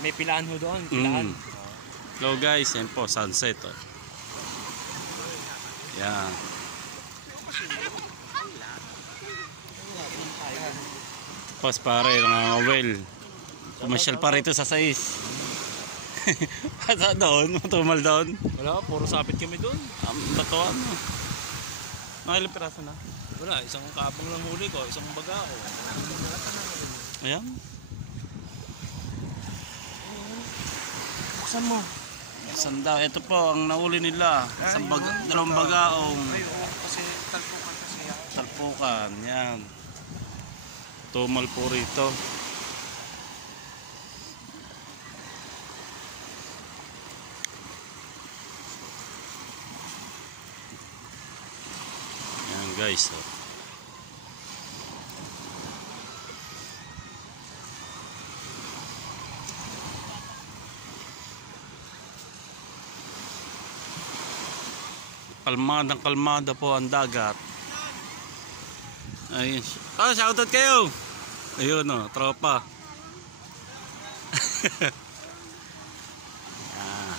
May pilaan ho doon, pilaan. Hello guys, yan po, sunset. Oh. Yan. Pas pare, well. Pumasyal pa rito sa 6. Asa doon? Matumal doon? Wala, puro sapit kami doon. Batuan mo. Nakailang piraso na? Wala, isang kapang lang huli ko, isang bagao. Ayan. Buksan mo. Sanda, ito po ang nahuli nila. Dalawang bagaong. Kasi talpukan kasi yan. Talpukan, yan. Tumal po rito. Yan guys. Oh. Kalmada po ang dagat. Ayun. Oh, shoutout kayo. Ayun oh, tropa. Ah.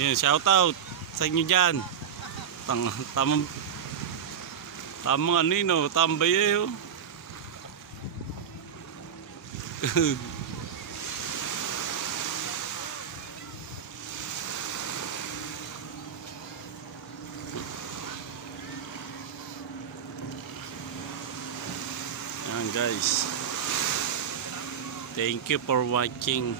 Yun, shoutout sa inyo dyan. Tamang ano yun oh, tambay eh oh. Yan guys, thank you for watching.